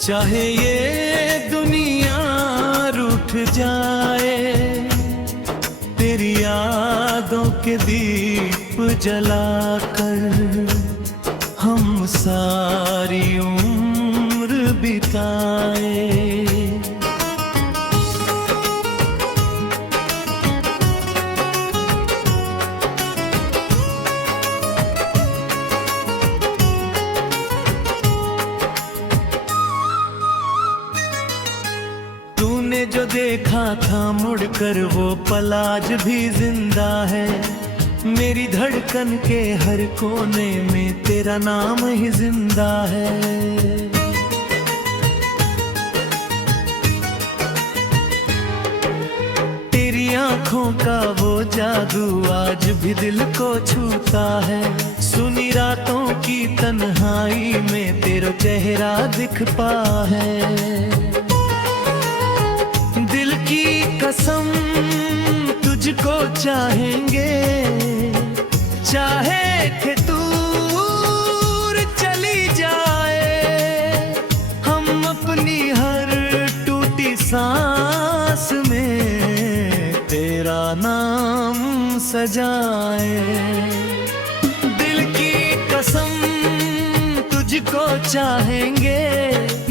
चाहे ये दुनिया रूठ जाए, तेरी यादों के दीप जलाकर हम सारी उम्र बिताए। तूने जो देखा था मुड़कर वो पल आज भी जिंदा है। मेरी धड़कन के हर कोने में तेरा नाम ही जिंदा है। तेरी आंखों का वो जादू आज भी दिल को छूता है। सुनी रातों की तन्हाई में तेरा चेहरा दिखता है। दिल की कसम तुझको चाहेंगे, चाहे कि दूर चली जाए। हम अपनी हर टूटी सांस में तेरा नाम सजाए। दिल की कसम तुझको चाहेंगे,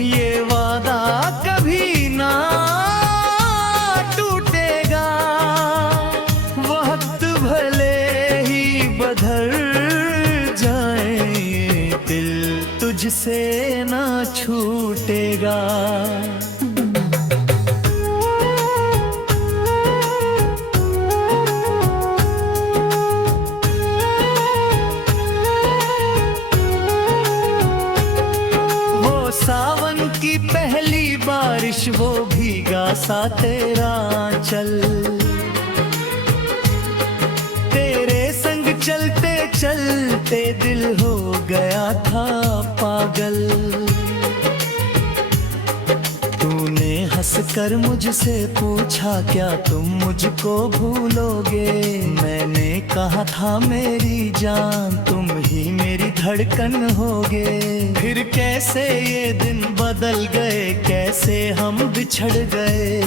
ये वादा कभी ना तुझसे ना छूटेगा। वो सावन की पहली बारिश, वो भीगा सा तेरा आंचल। तेरे संग चलते चलते दिल हो गया था पागल। तूने हंसकर मुझसे पूछा क्या तुम मुझको भूलोगे। मैंने कहा था मेरी जान तुम ही मेरी धड़कन होगे। फिर कैसे ये दिन बदल गए, कैसे हम बिछड़ गए।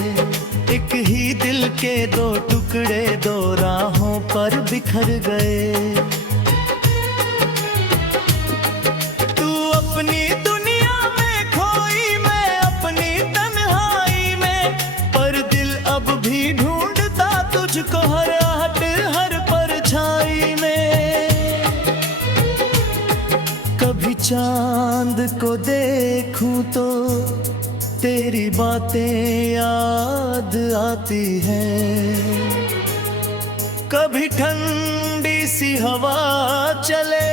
एक ही दिल के दो टुकड़े दो राहों पर बिखर गए। तू अपनी दुनिया में खोई, मैं अपनी तन्हाई में। पर दिल अब भी ढूंढता तुझको हर आहट हर परछाई में। कभी चांद को देखूं तो तेरी बातें याद आती हैं। कभी ठंडी सी हवा चले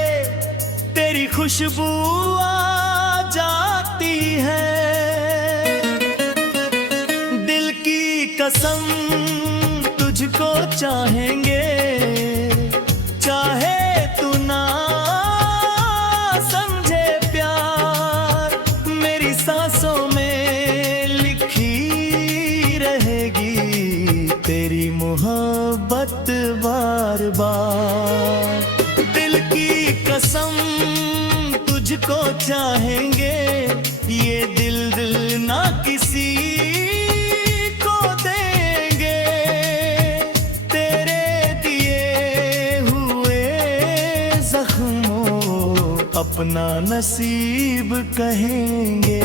तेरी खुशबू आ जाती है। दिल की कसम तुझको चाहेंगे, चाहे तू ना समझे प्यार। मेरी सांसों में तेरी मोहब्बत बार बार। दिल की कसम तुझको चाहेंगे, ये दिल ना किसी को देंगे। तेरे दिए हुए जख्मों अपना नसीब कहेंगे।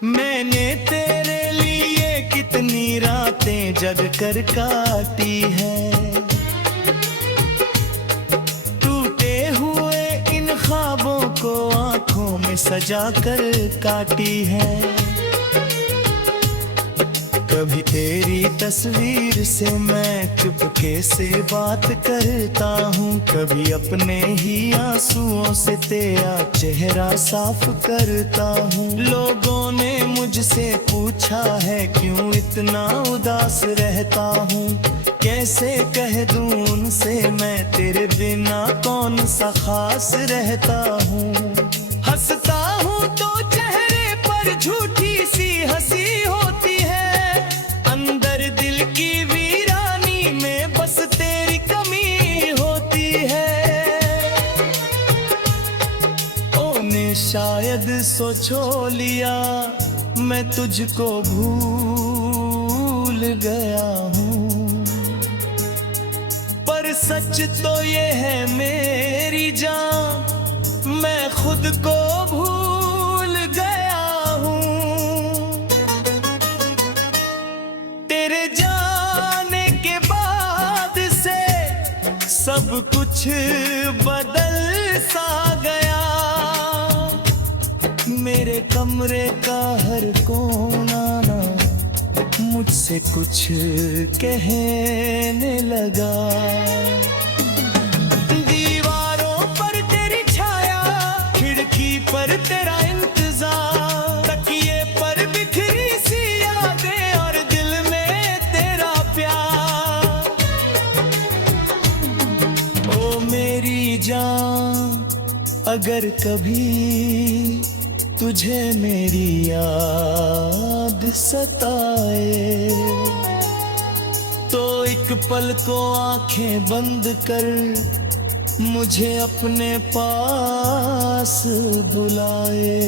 मैंने तेरे लिए कितनी रातें जग कर काटी हैं। टूटे हुए इन ख्वाबों को आंखों में सजा कर काटी है। कभी तेरी तस्वीर से मैं चुपके से बात करता हूँ। कभी अपने ही आंसुओं से तेरा चेहरा साफ करता हूँ। लोगों ने मुझसे पूछा है क्यों इतना उदास रहता हूँ। कैसे कह दूँ उनसे मैं तेरे बिना कौन सा खास रहता हूँ। हंसता हूँ तो चेहरे पर झूठी सी हंसी होती है, अंदर सोचो लिया मैं तुझको भूल गया हूँ, पर सच तो ये है मेरी जान मैं खुद को भूल गया हूँ। तेरे जाने के बाद से सब कुछ बदल सा गया, मेरे कमरे का हर कोना ना मुझसे कुछ कहने लगा। दीवारों पर तेरी छाया, खिड़की पर तेरा इंतजार, तकिए पर बिखरी सी यादें और दिल में तेरा प्यार। ओ मेरी जान, अगर कभी तुझे मेरी याद सताए तो एक पल को आंखें बंद कर मुझे अपने पास बुलाए।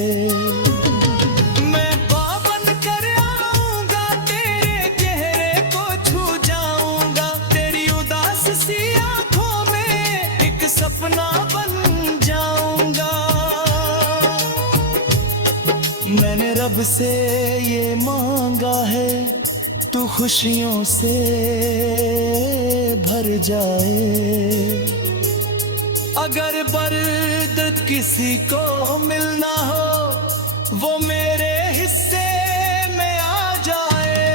मैं पावन कर आऊंगा, तेरे चेहरे को छू जाऊंगा, तेरी उदास सी आंखों में एक सपना बन जाऊंगा। मैंने रब से ये मांगा है तू खुशियों से भर जाए। अगर बर्द किसी को मिलना हो वो मेरे हिस्से में आ जाए।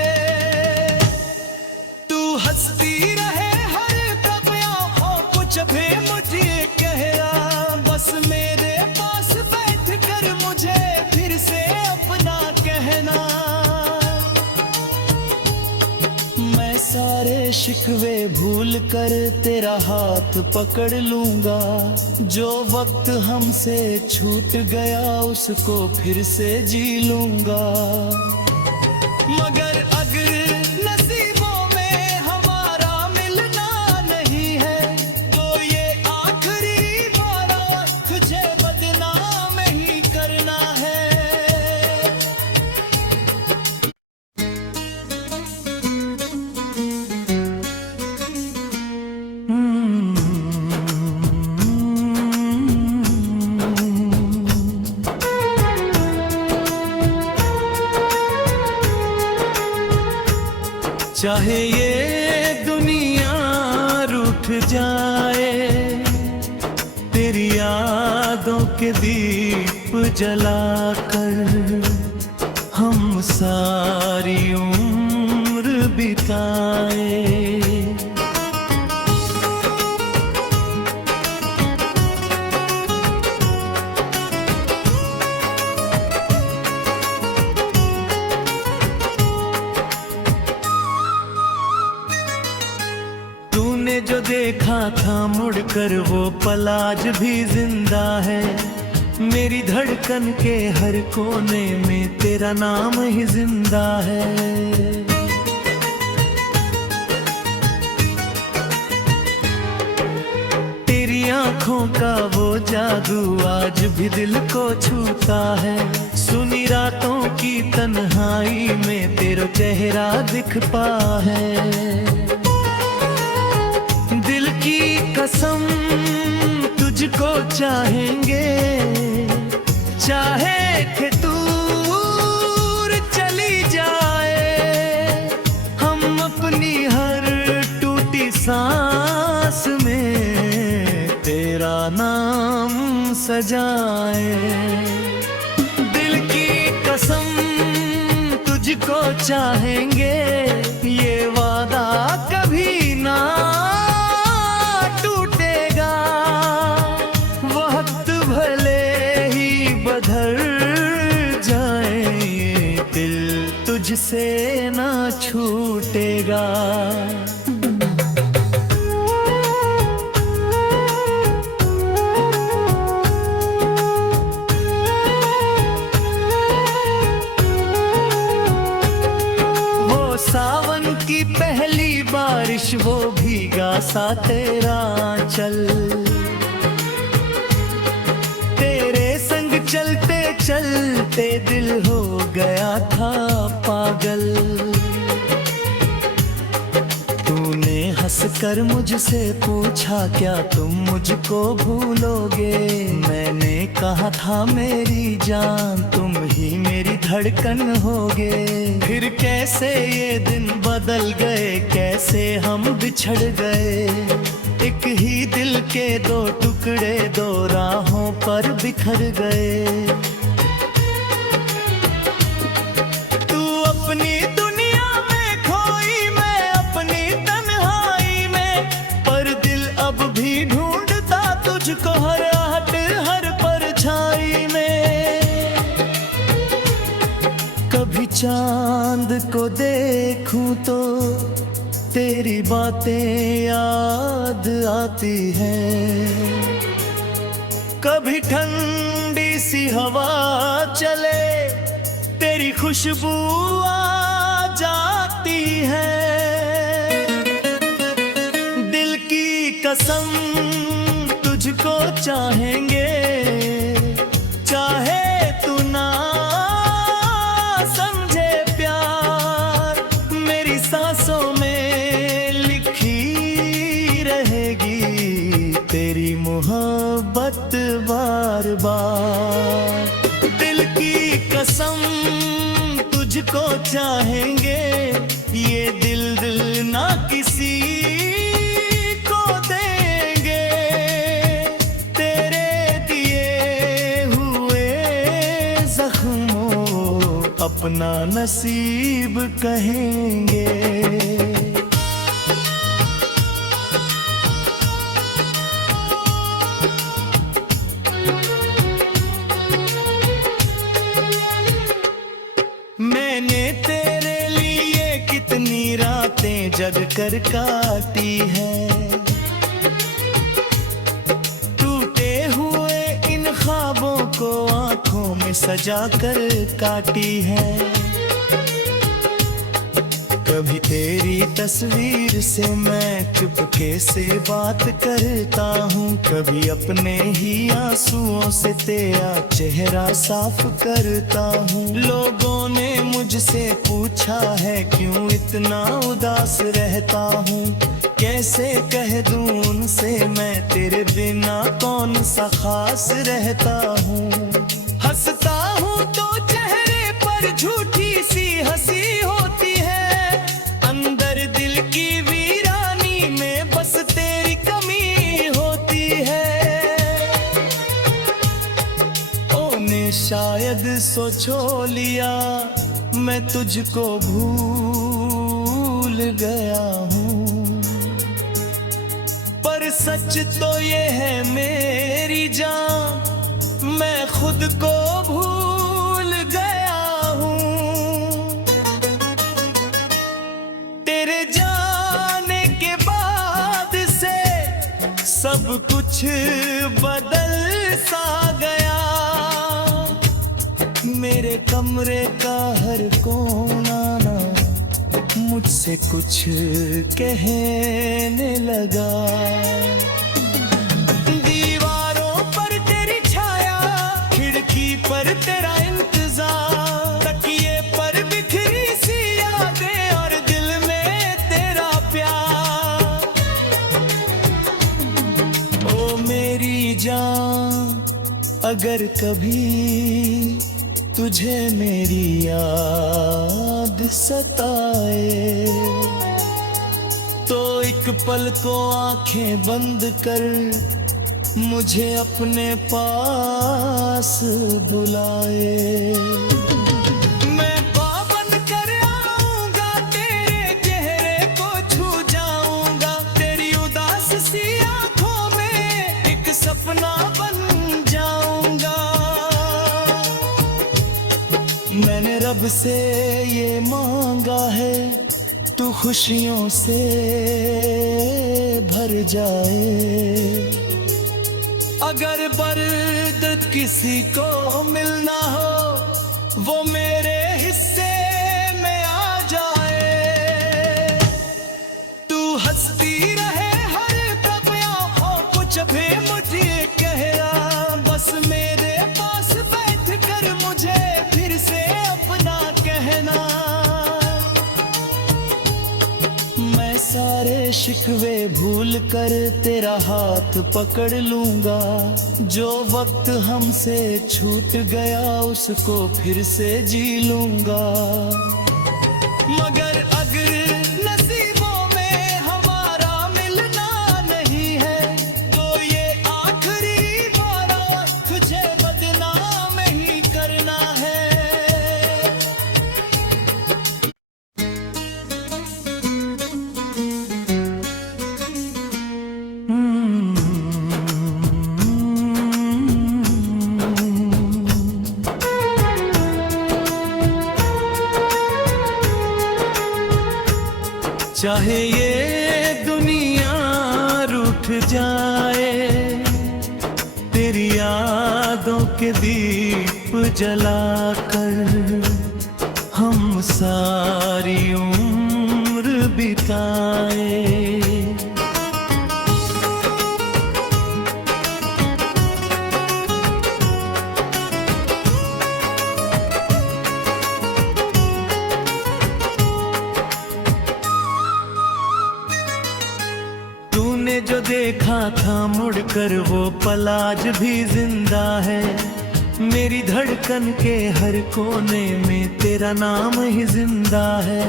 तू हंसती रहे हर तब आँखों कुछ भी मुझे कहरा, बस मेरे पास बैठ कर मुझे फिर से अपना कहना। मैं सारे शिकवे भूल कर तेरा हाथ पकड़ लूंगा, जो वक्त हमसे छूट गया उसको फिर से जी लूंगा। मगर अगर नसीबों में हमारा मिलना नहीं है तो ये आखिरी बार तुझे बदनाम ही करना है। चाहे ये दुनिया रूठ जाए, तेरी यादों के दीप जलाकर हम सारी उम्र बिताए। जो देखा था मुड़कर वो पल आज भी जिंदा है, मेरी धड़कन के हर कोने में तेरा नाम ही जिंदा है। तेरी आंखों का वो जादू आज भी दिल को छूता है, सुनी रातों की तन्हाई में तेरा चेहरा दिखता है। दिल की कसम तुझको चाहेंगे, चाहे कि दूर चली जाए, हम अपनी हर टूटी सांस में तेरा नाम सजाए। दिल की कसम तुझको चाहेंगे, ये वादा कभी ना तुझसे ना छूटेगा। वो सावन की पहली बारिश, वो भीगा सा तेरा आंचल, तेरे संग चलते चलते सुनते दिल हो गया था पागल। तूने हंसकर मुझसे पूछा क्या तुम मुझको भूलोगे। मैंने कहा था मेरी जान तुम ही मेरी धड़कन होगे। फिर कैसे ये दिन बदल गए, कैसे हम बिछड़ गए। एक ही दिल के दो टुकड़े दो राहों पर बिखर गए। तू अपनी दुनिया में खोई, मैं अपनी तन्हाई में, पर दिल अब भी ढूंढता तुझको हर आहट हर परछाई में। कभी चांद को देखूं तो तेरी बातें याद आती हैं। कभी ठंडी सी हवा चले तेरी खुशबू आ जाती है। दिल की कसम तुझको चाहेंगे, चाहे तू ना समझे प्यार मेरी सांसों में तेरी मोहब्बत बार बार। दिल की कसम तुझको चाहेंगे, ये दिल ना किसी को देंगे। तेरे दिए हुए जख्मों अपना नसीब कहेंगे। मैंने तेरे लिए कितनी रातें जग कर काटी है। टूटे हुए इन ख्वाबों को आंखों में सजा कर काटी है। कभी तेरी तस्वीर से मैं चुपके से बात करता हूँ, कभी अपने ही आंसुओं से तेरा चेहरा साफ करता हूँ। लोगों ने मुझसे पूछा है क्यों इतना उदास रहता हूँ। कैसे कह दूँ उनसे मैं तेरे बिना कौन सा खास रहता हूँ। हंसता हूँ तो चेहरे पर झूठी सी हंसी होती है। अंदर दिल की वीरानी में बस तेरी कमी होती है। ओने शायद सोचो लिया मैं तुझको भूल गया हूँ, पर सच तो ये है मेरी जान मैं खुद को भूल गया हूँ। तेरे जाने के बाद से सब कुछ बदल सा गया। मेरे कमरे का हर कोना ना मुझसे कुछ कहने लगा। दीवारों पर तेरी छाया, खिड़की पर तेरा इंतजार, तकिए पर बिखरी सी यादें और दिल में तेरा प्यार। ओ मेरी जान अगर कभी तुझे मेरी याद सताए तो एक पल को आंखें बंद कर मुझे अपने पास बुलाए। मैं पाबंद कर आऊंगा, तेरे चेहरे को छू जाऊंगा। तेरी उदास सी आंखों में एक सपना बन जाऊंगा। मैंने रब से ये मांगा है तू खुशियों से भर जाए। अगर बर्द किसी को मिलना हो वो मेरे हिस्से में आ जाए। तू हंसती रहे हर तब हो कुछ भी मुझे कहना, बस मेरे पास बैठ कर मुझे सारे शिकवे भूल कर तेरा हाथ पकड़ लूंगा। जो वक्त हमसे छूट गया उसको फिर से जी लूंगा। मगर अगर नसीबों में हमारा मिलना नहीं है तो ये आखिरी बार तुझे बदनाम ही करना है। चाहे ये दुनिया रूठ जाए, तेरी यादों के दीप जलाकर हम सारी उम्र बिताए। तूने जो देखा था मुड़कर वो पल आज भी जिंदा है। मेरी धड़कन के हर कोने में तेरा नाम ही जिंदा है।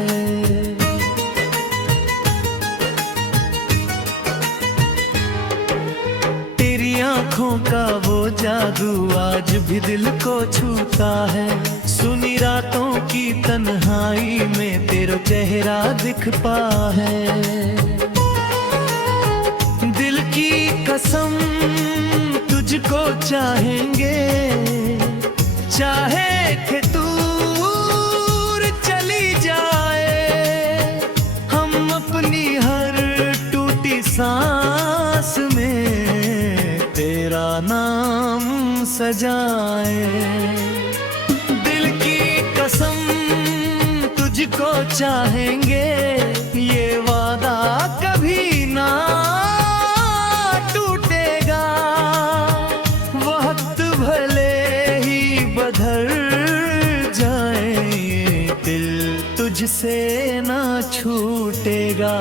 तेरी आंखों का वो जादू आज भी दिल को छूता है। सुनी रातों की तन्हाई में तेरा चेहरा दिखता है। दिल की कसम तुझको चाहेंगे, चाहे कि दूर चली जाए। हम अपनी हर टूटी सांस में तेरा नाम सजाए। दिल की कसम तुझको चाहेंगे, ये वादा कभी ना तुझसे ना छूटेगा।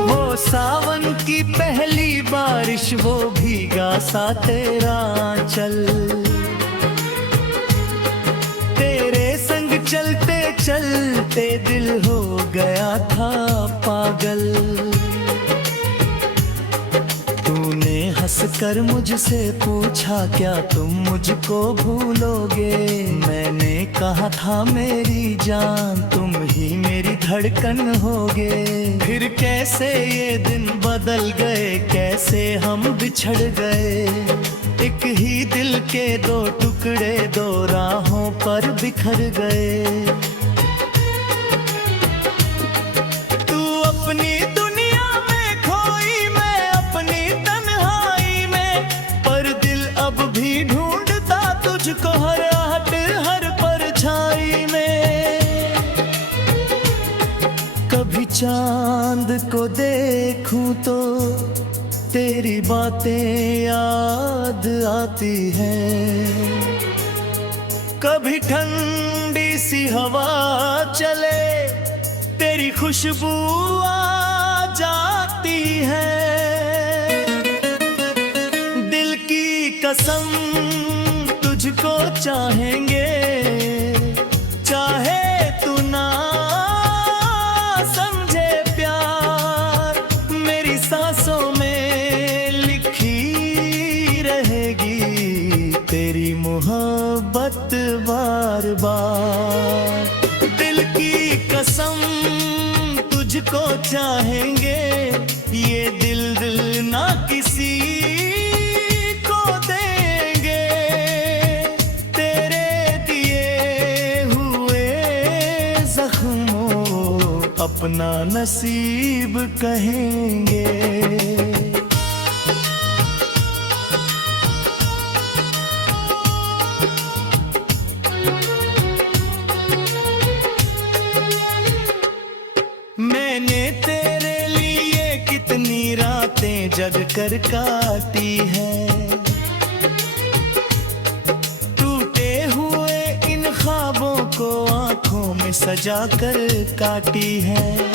वो सावन की पहली बारिश, वो भीगा सा तेरा आंचल। तेरे संग चलते चलते दिल हो गया था पागल। तूने हंसकर मुझसे पूछा क्या तुम मुझको भूलोगे। मैंने कहा था मेरी जान तुम ही मेरी धड़कन होगे। फिर कैसे ये दिन बदल गए, कैसे हम बिछड़ गए। एक ही दिल के दो टुकड़े दो राहों पर बिखर गए। तू अपनी दुनिया में खोई, मैं अपनी तन्हाई में। पर दिल अब भी ढूंढता तुझको हर आहट हर परछाई में। कभी चांद को देखूं तो तेरी बातें याद आती हैं। कभी ठंडी सी हवा चले तेरी खुशबू आ जाती है। दिल की कसम तुझको चाहेंगे, चाहे तू ना समझे प्यार। मेरी सांसों में तेरी मोहब्बत बार बार। दिल की कसम तुझको चाहेंगे, ये दिल ना किसी को देंगे। तेरे दिए हुए जख्मों अपना नसीब कहेंगे। मैंने तेरे लिए कितनी रातें जग कर काटी है, टूटे हुए इन ख्वाबों को आंखों में सजा कर काटी है।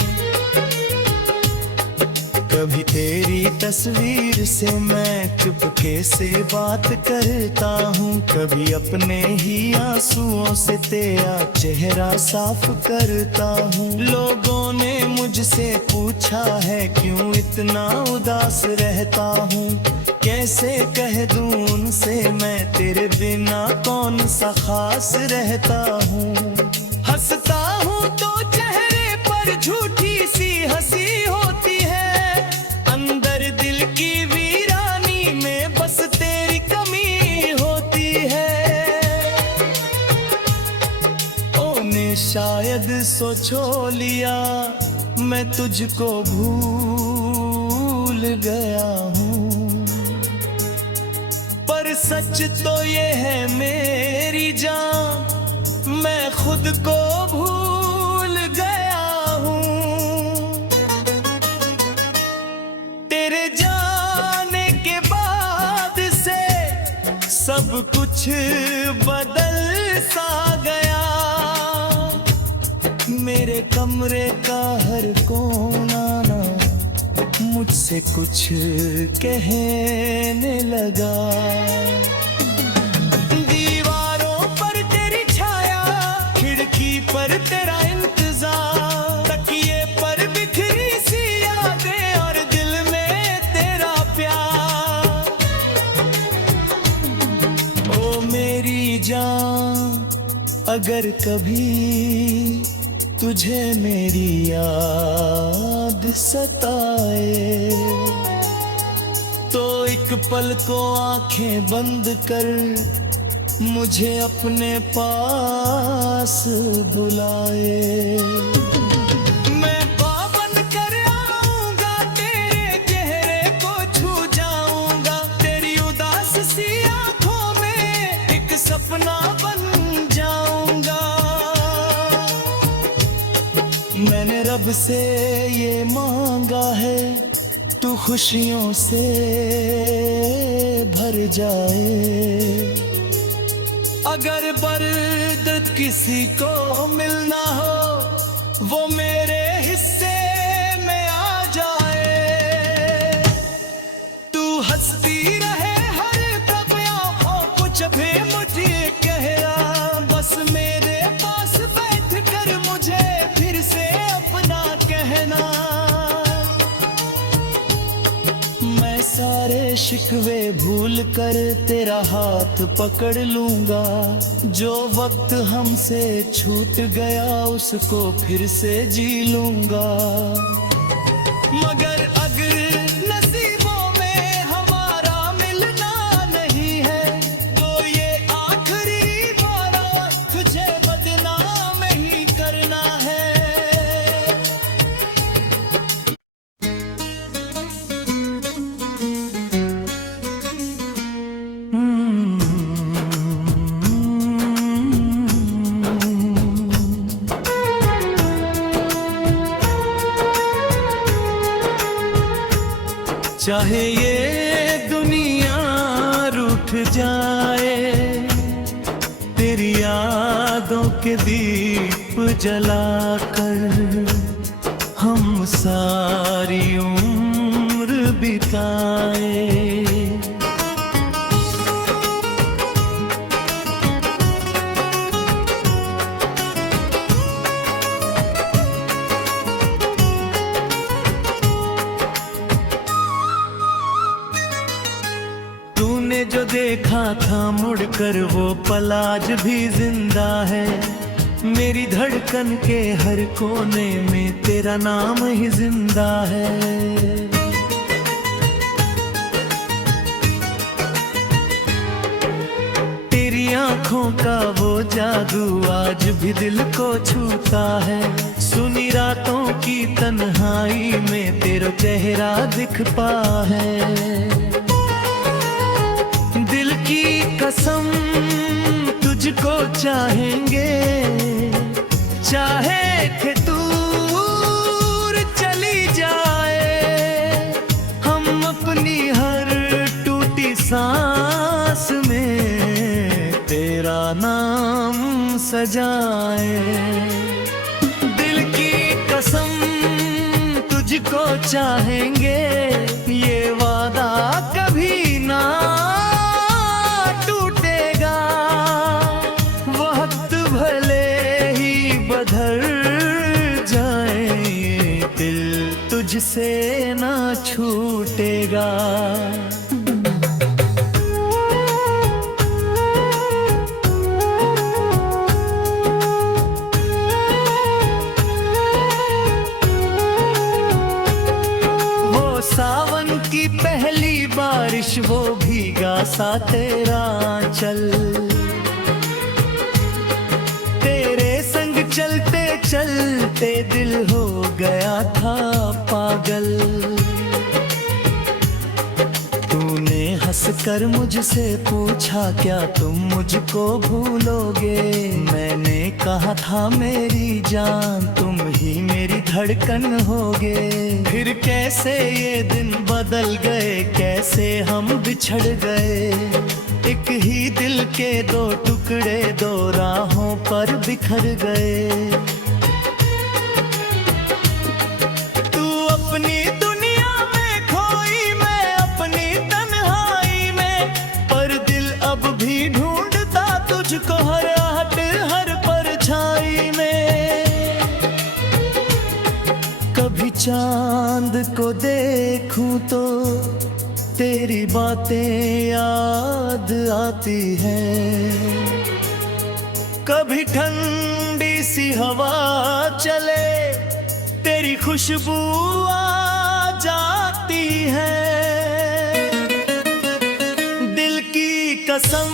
कभी तेरी तस्वीर से मैं चुपके से बात करता हूँ, कभी अपने ही आंसुओं से तेरा चेहरा साफ करता हूँ। लोगों ने मुझसे पूछा है क्यों इतना उदास रहता हूँ, कैसे कह दूँ उनसे मैं तेरे बिना कौन सा खास रहता हूँ। हंसता हूँ तो चेहरे पर झूठी सी हंसी होती है, अंदर दिल की वीरानी में बस तेरी कमी होती है। ओ ने शायद सोचो लिया मैं तुझको भूल गया हूँ, पर सच तो ये है मेरी जान मैं खुद को भूल गया हूँ। तेरे जाने के बाद से सब कुछ बदल सा गया, मेरे कमरे का हर कोना ना मुझसे कुछ कहने लगा। दीवारों पर तेरी छाया, खिड़की पर तेरा इंतजार, तकिए पर बिखरी सी यादें और दिल में तेरा प्यार। ओ मेरी जान अगर कभी तुझे मेरी याद सताए, तो एक पल को आंखें बंद कर मुझे अपने पास बुलाए। मैं पावन कर आऊंगा, तेरे चेहरे को छू जाऊंगा, तेरी उदास सी आंखों में एक सपना बन जाऊंगा। मैंने रब से ये मांगा है तू खुशियों से भर जाए, अगर बर्द किसी को मिलना हो वो मेरे हिस्से में आ जाए। तू हंसती रहे हर तब आँखों कुछ भी मुझे कहरा, बस मेरे पास बैठ कर मुझे फिर से अपना कहना। मैं सारे शिकवे भूल कर तेरा हाथ पकड़ लूंगा, जो वक्त हमसे छूट गया उसको फिर से जी लूंगा। मगर अगर नसीबों में हमारा मिलना नहीं है, तो ये आखिरी बार तुझे बदनाम ही करना है। चाहे ये दुनिया रूठ जाए, तेरी यादों के दीप जलाकर हम सारी उम्र बिताए। जो देखा था मुड़कर वो पल आज भी जिंदा है, मेरी धड़कन के हर कोने में तेरा नाम ही जिंदा है। तेरी आंखों का वो जादू आज भी दिल को छूता है, सुनी रातों की तन्हाई में तेरा चेहरा दिखता है। दिल की कसम तुझको चाहेंगे, चाहे कि दूर चली जाए। सजाए। दिल की कसम तुझको चाहेंगे, ये वादा कभी ना टूटेगा। वक्त भले ही बदल जाए, दिल तुझसे ना छूटेगा। सावन की पहली बारिश, वो भीगा सा तेरा आंचल। तेरे संग चलते चलते दिल हो गया था पागल। तूने हंसकर मुझसे पूछा, क्या तुम मुझको भूलोगे? मैंने कहा था मेरी जान, तुम ही मेरी धड़कन होगे। फिर कैसे ये दिन बदल गए, कैसे हम बिछड़ गए। एक ही दिल के दो टुकड़े, दो राहों पर बिखर गए। तू अपनी दुनिया में खोई, मैं अपनी तन्हाई में, पर दिल अब भी ढूंढता तुझको हर आहट हर परछाई में। कभी चांद को देखूं तो तेरी बातें याद आती हैं। कभी ठंडी सी हवा चले, तेरी खुशबू आ जाती है। दिल की कसम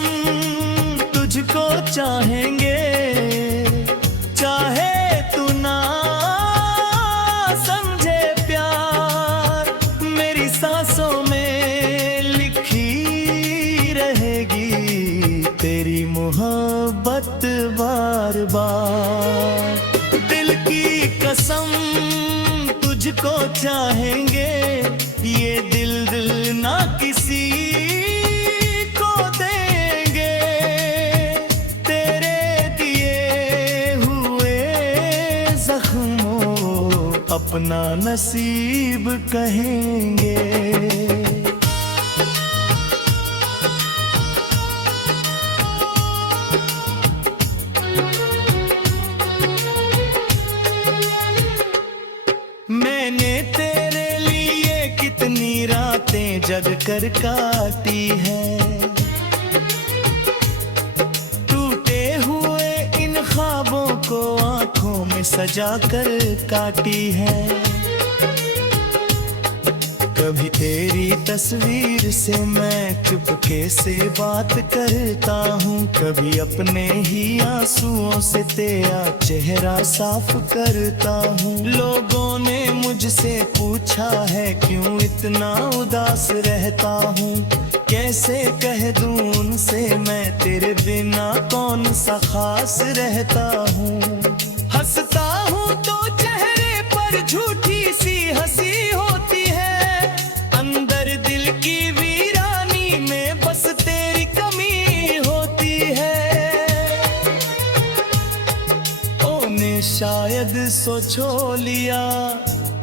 तुझको चाहेंगे, चाहे तू ना समझे प्यार। मेरी सांसों में लिखी रहेगी तेरी मोहब्बत बार बार। दिल की कसम तुझको चाहेंगे, ये दिल ना किसी को देंगे। तेरे दिए हुए जख्मों अपना नसीब कहेंगे। मैंने तेरे लिए कितनी रातें जग कर काटी है। टूटे हुए इन ख्वाबों को आंखों में सजा कर काटी है। कभी तेरी तस्वीर से मैं चुपके से बात करता हूँ, कभी अपने ही आंसुओं से तेरा चेहरा साफ करता हूँ। लोगों ने मुझसे पूछा है क्यों इतना उदास रहता हूँ, कैसे कह दूँ उनसे मैं तेरे बिना कौन सा खास रहता हूँ। हंसता हूँ तो चेहरे पर झूठी सी हंसी होती है, अंदर दिल की वीरानी में बस तेरी कमी होती है। ओने शायद सोचो लिया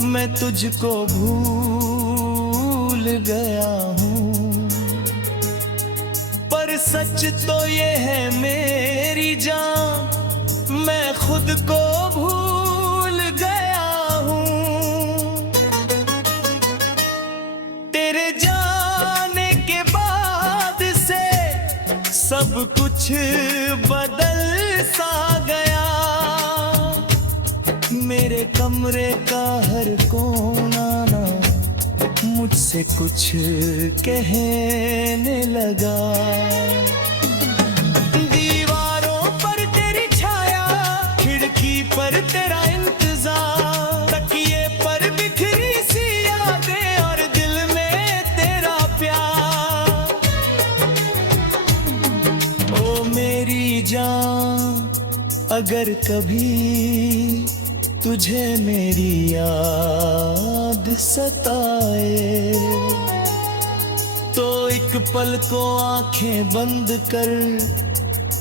मैं तुझको भूल गया हूँ, पर सच तो ये है मेरी जान, मैं खुद को भूल गया हूँ। तेरे जाने के बाद से सब कुछ बदल सा गया। मेरे कमरे का हर कोना ना मुझसे कुछ कहने लगा। दीवारों पर तेरी छाया, खिड़की पर तेरा इंतजार, तकिए पर बिखरी सी यादें और दिल में तेरा प्यार। ओ मेरी जान, अगर कभी तुझे मेरी याद सताए तो एक पल को आंखें बंद कर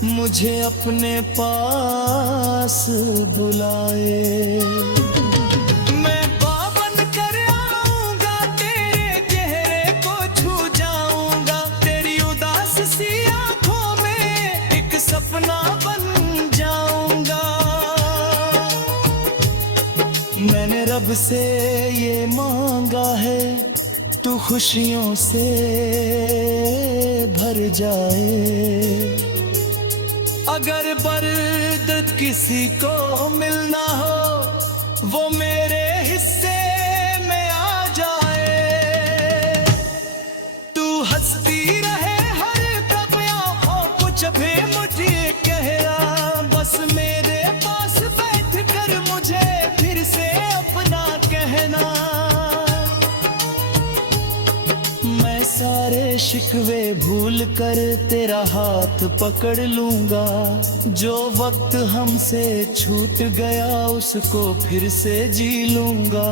मुझे अपने पास बुलाए। मैं पावन कर आऊंगा, तेरे चेहरे को छू जाऊंगा, तेरी उदास सी आंखों में एक सपना बन जाऊंगा। मैंने रब से ये मांगा है, तू खुशियों से भर जाए। अगर बर्द किसी को मिलना हो, वो मेरे हिस्से में आ जाए। तू हंसती रहे हर तब, हो कुछ भी मुझे कहना, बस मेरे पास बैठ कर मुझे फिर से अपना कहना। मैं सारे शिकवे भूल कर तेरा हाथ पकड़ लूंगा, जो वक्त हमसे छूट गया उसको फिर से जी लूंगा।